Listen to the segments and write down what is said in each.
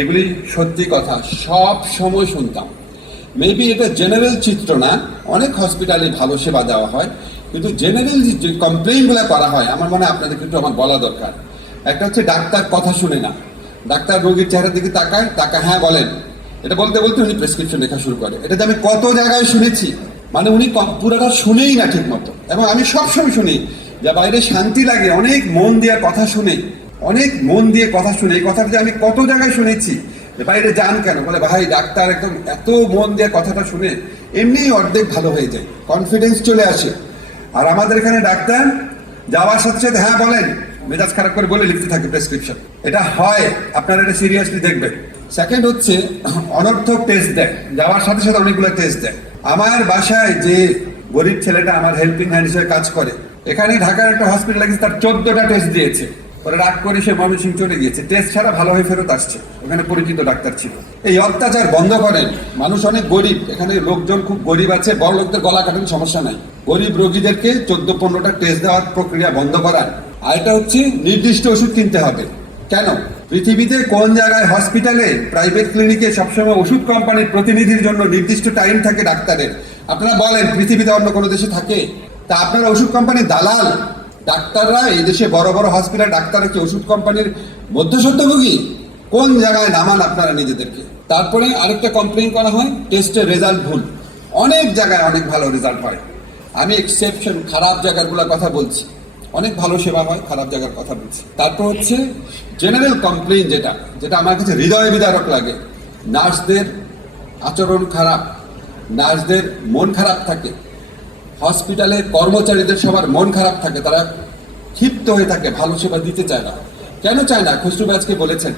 এগুলি সত্যি কথা, সব সময় শুনতাম। মেবি এটা জেনারেল চিত্র না, অনেক হসপিটালে ভালো সেবা দেওয়া হয়, কিন্তু জেনারেল যে কমপ্লেইনগুলো করা হয় আমার মনে হয় আপনাদের কিন্তু আমার বলা দরকার। একটা হচ্ছে ডাক্তার কথা শুনে না, ডাক্তার রোগীর চেহারার দিকে তাকায়, হ্যাঁ বলেন, এটা বলতে বলতে উনি প্রেসক্রিপশন লেখা শুরু করে। এটা যে আমি কত জায়গায় শুনেছি, মানে উনি পুরোটা শুনেই না ঠিক মতো। এবং আমি সবসময় শুনি যে বাইরে শান্তি লাগে অনেক মন দিয়ে কথা শুনে, অনেক মন দিয়ে কথা শুনে। এই কথাটা যে আমি কত জায়গায় শুনেছি যে বাইরে যান কেন, বলে ভাই ডাক্তার একদম এত মন দিয়ে কথাটা শুনে এমনিই অর্ধেক ভালো হয়ে যায়, কনফিডেন্স চলে আসে। আর আমাদের এখানে ডাক্তার যাওয়ার সাথে সাথে হ্যাঁ বলেন, মেজাজ খারাপ করে বলে লিখতে থাকে প্রেসক্রিপশন। এটা হয়, আপনারা এটা সিরিয়াসলি দেখবেন। সেকেন্ড হচ্ছে অনর্থক টেস্ট দেয়, যাওয়ার সাথে সাথে অনেকগুলো টেস্ট দেয়। আমার বাসায় যে গরিব ছেলেটা আমার হেল্পিং হ্যান্ড হিসেবে কাজ করে, এখানে ঢাকার একটা হসপিটালে গেছে, তার 14টা টেস্ট দিয়েছে। পরে রাগ করে সে ময়মনসিংহ চলে গিয়েছে, টেস্ট ছাড়া ভালো হয়ে ফেরত আসছে, ওখানে পরিচিত ডাক্তার ছিল। এই অত্যাচার বন্ধ করেন। মানুষ অনেক গরিব, এখানে লোকজন খুব গরিব আছে, বড় লোকদের গলা কাটেন সমস্যা নাই, গরিব রোগীদেরকে 14-15টা টেস্ট দেওয়ার প্রক্রিয়া বন্ধ করান। আর এটা হচ্ছে নির্দিষ্ট ওষুধ কিনতে হবে। কেন পৃথিবীতে কোন জায়গায় হসপিটালে প্রাইভেট ক্লিনিকে সবসময় ওষুধ কোম্পানির প্রতিনিধির জন্য নির্দিষ্ট টাইম থাকে ডাক্তারের? আপনারা বলেন পৃথিবীতে অন্য কোনো দেশে থাকে? তা আপনারা ওষুধ কোম্পানির দালাল। ডাক্তাররা এই দেশে বড় বড় হসপিটাল ডাক্তাররা কি ওষুধ কোম্পানির মধ্যস্বত্বভোগী? কোন জায়গায় নামান আপনারা নিজেদেরকে? তারপরে আরেকটা কমপ্লেইন করা হয় টেস্টের রেজাল্ট ভুল। অনেক জায়গায় অনেক ভালো রেজাল্ট হয়, আমি এক্সেপশন খারাপ জায়গাগুলোর কথা বলছি। অনেক ভালো সেবা হয়, খারাপ জায়গার কথা বলছি। তারপর হচ্ছে জেনারেল কমপ্লেইন, যেটা আমার কাছে হৃদয় বিদারক লাগে। নার্সদের আচরণ খারাপ, নার্সদের মন খারাপ থাকে, হসপিটালে কর্মচারীদের সবার মন খারাপ থাকে, তারা ক্ষিপ্ত হয়ে থাকে, ভালো সেবা দিতে চায় না। কেন চায় না? খসরু ভাই আজকে বলেছেন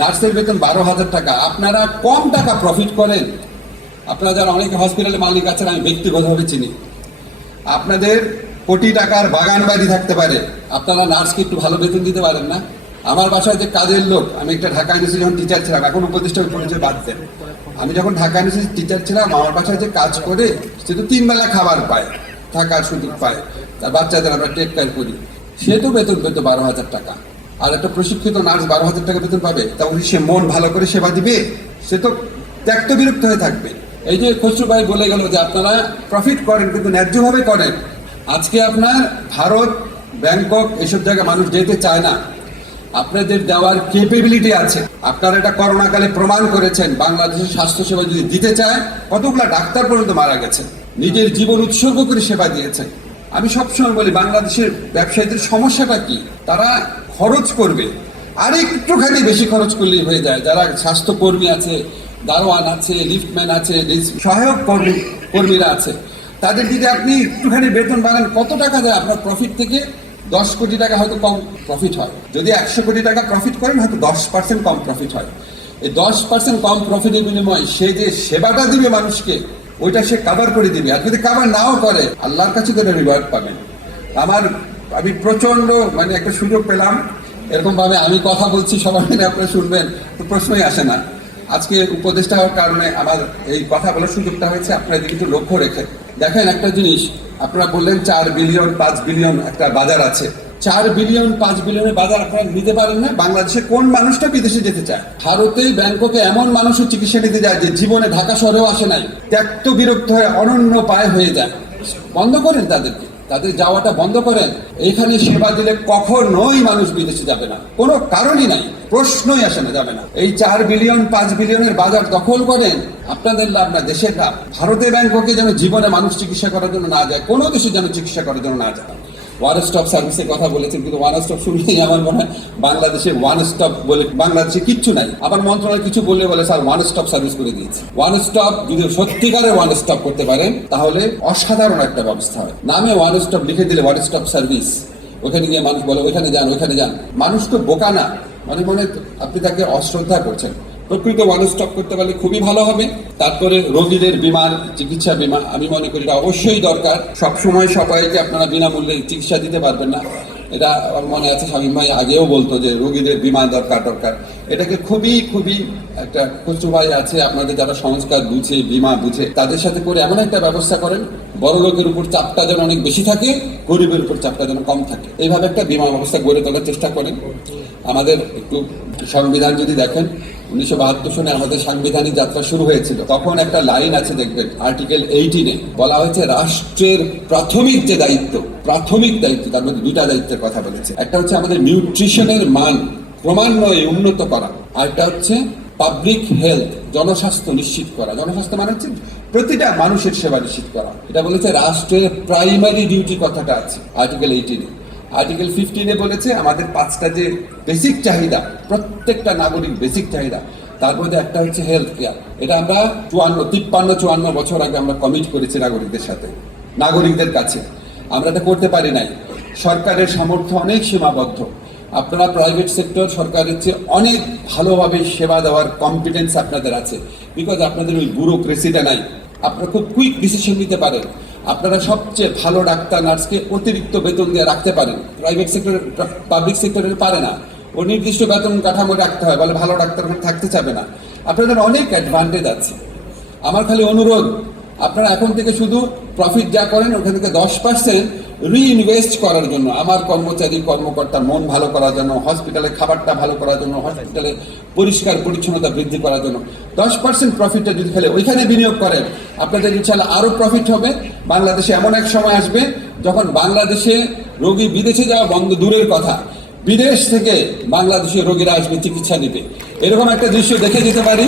নার্সের বেতন 12,000 টাকা। আপনারা কম টাকা প্রফিট করেন। আপনারা যারা অনেকে হসপিটালে মালিক আছেন, আমি ব্যক্তিগতভাবে চিনি, আপনাদের কোটি টাকার বাগান বাড়ি থাকতে পারে, আপনারা নার্সকে একটু ভালো বেতন দিতে পারেন না? আমার বাসায় যে কাজের লোক, আমি একটা ঢাকা ইউনিভার্সিটি যখন টিচার ছিলাম, এখন উপদেষ্টা পরিচয় বাদ দেন, আমি যখন ঢাকা ইউনিভার্সিটি টিচার ছিলাম, আমার বাসায় যে কাজ করে সে তো 3 বেলা খাবার পায়, থাকার সুযোগ পায়, তার বাচ্চাদের আমরা টেক কেয়ার করি, সে তো বেতন পেত 12,000 টাকা। আর একটা প্রশিক্ষিত নার্স 12,000 টাকা বেতন পাবে, তাহলে সে মন ভালো করে সেবা দিবে? সে তো ত্যক্ত বিরক্ত হয়ে থাকবে। এই যে খসরু ভাই বলে গেল যে আপনারা প্রফিট করেন কিন্তু ন্যায্যভাবে করেন। আজকে আপনার ভারত, ব্যাংকক এসব জায়গায় মানুষ যেতে চায় না, আপনাদের দেওয়ার ক্যাপাবিলিটি আছে। আপনারা এটা করোনাকালে প্রমাণ করেছেন। বাংলাদেশের স্বাস্থ্যসেবা যদি দিতে চায়, কতগুলো ডাক্তার পর্যন্ত মারা গেছে, নিজের জীবন উৎসর্গ করে সেবা দিয়েছেন। আমি সবসময় বলি বাংলাদেশের ব্যবসায়ীদের সমস্যাটা কি? তারা খরচ করবে, আর একটুখানি বেশি খরচ করলেই হয়ে যায়। যারা স্বাস্থ্যকর্মী আছে, দারোয়ান আছে, লিফটম্যান আছে, সহায়ক কর্মীরা আছে, তাদের যদি আপনি একটুখানি বেতন বাড়ান, কত টাকা যায় আপনার প্রফিট থেকে? 10 কোটি টাকা হয়তো কম প্রফিট হয়। যদি 100 কোটি টাকা প্রফিট করেন, হয়তো 10% কম প্রফিট হয়। এই 10% কম প্রফিটের বিনিময়ে সে যে সেবাটা দিবে মানুষকে, ওইটা সে কাভার করে দিবে। আর যদি কাভার নাও করে, আল্লাহর কাছে তো রিওয়ার্ড পাবেন। আমি প্রচন্ড একটা সুযোগ পেলাম, এরকম ভাবে আমি কথা বলছি, সবাই আপনারা শুনবেন, তো প্রশ্নই আসে না। আজকে উপদেষ্টা হওয়ার কারণে আমার এই কথা বলার সুযোগটা হয়েছে। আপনারা কিন্তু লক্ষ্য রেখে দেখেন একটা জিনিস, আপনারা বললেন 4 বিলিয়ন 5 বিলিয়ন একটা বাজার আছে। 4 বিলিয়ন 5 বিলিয়নের বাজার আপনারা নিতে পারেন না। বাংলাদেশে কোন মানুষটা বিদেশে যেতে চায়? ভারতে, ব্যাংককে এমন মানুষও চিকিৎসা নিতে যায় যে জীবনে ঢাকা শহরেও আসে নাই, ত্যক্ত বিরক্ত হয়ে অনন্য পায় হয়ে যায়। বন্ধ করেন তাদেরকে, তাদের যাওয়াটা বন্ধ করেন। এইখানে সেবা দিলে কখনোই মানুষ বিদেশে যাবে না, কোনো কারণই নাই, প্রশ্নই আসে না, যাবে না। এই 4 বিলিয়ন 5 বিলিয়নের বাজার দখল করেন, আপনাদের লাভ না, দেশের লাভ। ভারতে, ব্যাংককে যেন জীবনে মানুষ চিকিৎসা করার জন্য না যায়, কোনো দেশে যেন চিকিৎসা করার জন্য না যায়। ওয়ান স্টপ সার্ভিসের কথা বলেছেন, কিন্তু ওয়ান স্টপ শুনলেই আমার মনে হয় বাংলাদেশে ওয়ান স্টপ বলে বাংলাদেশে কিচ্ছু নাই। আবার মন্ত্রণালয় কিছু বললে বলে স্যার ওয়ান স্টপ সার্ভিস করে দিয়েছে। ওয়ান স্টপ যদি সত্যিকারের ওয়ান স্টপ করতে পারেন, তাহলে অসাধারণ একটা ব্যবস্থা হয়। নামে ওয়ান স্টপ লিখে দিলে ওয়ান স্টপ সার্ভিস, ওখানে গিয়ে মানুষ বলে ওইখানে যান, ওইখানে যান। মানুষ তো বোকা না, মনে আপনি তাকে অশ্রদ্ধা করছেন। প্রকৃত ওয়ান স্টপ করতে পারলে খুবই ভালো হবে। তারপরে রোগীদের বিমার চিকিৎসা বিমা, আমি মনে করি এটা অবশ্যই দরকার। সবসময় সবাইকে আপনারা বিনামূল্যে চিকিৎসা দিতে পারবেন না। এটা আমার মনে আছে শামীম ভাই আগেও বলতো যে রোগীদের বিমা দরকার। এটাকে খুবই একটা কচু ভাই আছে আপনাদের যারা সংস্কার বুঝে বিমা বুঝে তাদের সাথে করে এমন একটা ব্যবস্থা করেন বড় লোকের উপর চাপটা যেন অনেক বেশি থাকে, গরিবের উপর চাপটা যেন কম থাকে, এইভাবে একটা বিমা ব্যবস্থা গড়ে তোলার চেষ্টা করেন। আমাদের একটু সংবিধান যদি দেখেন 1972 সনে আমাদের সাংবিধানিক যাত্রা শুরু হয়েছিল, তখন একটা লাইন আছে দেখবেন আর্টিকেল 18-এ বলা হয়েছে রাষ্ট্রের প্রাথমিক দায়িত্ব, তার মধ্যে দুটা দায়িত্বের কথা বলেছে। একটা হচ্ছে আমাদের নিউট্রিশনের মান ক্রমান্বয়ে উন্নত করা, আর একটা হচ্ছে পাবলিক হেলথ, জনস্বাস্থ্য নিশ্চিত করা। জনস্বাস্থ্য মানে হচ্ছে প্রতিটা মানুষের সেবা নিশ্চিত করা। এটা বলেছে রাষ্ট্রের প্রাইমারি ডিউটি কথাটা আছে আর্টিকেল 18-এ। আর্টিকেল 15-এ বলেছে আমাদের 5টা যে বেসিক চাহিদা, প্রত্যেকটা নাগরিক বেসিক চাহিদা, তার মধ্যে একটা হচ্ছে হেলথ কেয়ার। এটা আমরা 53-54 বছর আগে আমরা কমিট করেছি নাগরিকদের কাছে। আমরা এটা করতে পারি নাই, সরকারের সামর্থ্য অনেক সীমাবদ্ধ। আপনারা প্রাইভেট সেক্টর সরকারের চেয়ে অনেক ভালোভাবে সেবা দেওয়ার কম্পিটেন্স আপনাদের আছে, বিকজ আপনাদের ওই ব্যুরোক্রেসিটা নাই। আপনারা খুব কুইক ডিসিশন নিতে পারেন, আপনারা সবচেয়ে ভালো ডাক্তার নার্সকে অতিরিক্ত বেতন দিয়ে রাখতে পারেন। প্রাইভেট সেক্টরে, পাবলিক সেক্টরে পারে না, ও নির্দিষ্ট বেতন কাঠামো রাখতে হয়, বলে ভালো ডাক্তার থাকতে চাবে না। আপনাদের অনেক অ্যাডভান্টেজ আছে। আমার খালি অনুরোধ, আপনারা এখন থেকে শুধু প্রফিট যা করেন ওখান থেকে 10% রিইনভেস্ট করার জন্য, আমার কর্মকর্তার মন ভালো করার জন্য, হসপিটালে খাবারটা ভালো করার জন্য, হসপিটালে পরিষ্কার পরিচ্ছন্নতা বৃদ্ধি করার জন্য 10% প্রফিটটা যদি ফেলে ওইখানে বিনিয়োগ করেন, আপনাদের ইনশাআল্লাহ আরো প্রফিট হবে। বাংলাদেশে এমন এক সময় আসবে যখন বাংলাদেশে রোগী বিদেশে যাওয়া বন্ধ দূরের কথা, বিদেশ থেকে বাংলাদেশে রোগীরা আসবে চিকিৎসা নিতে। এরকম একটা দৃশ্য দেখে যেতে পারি।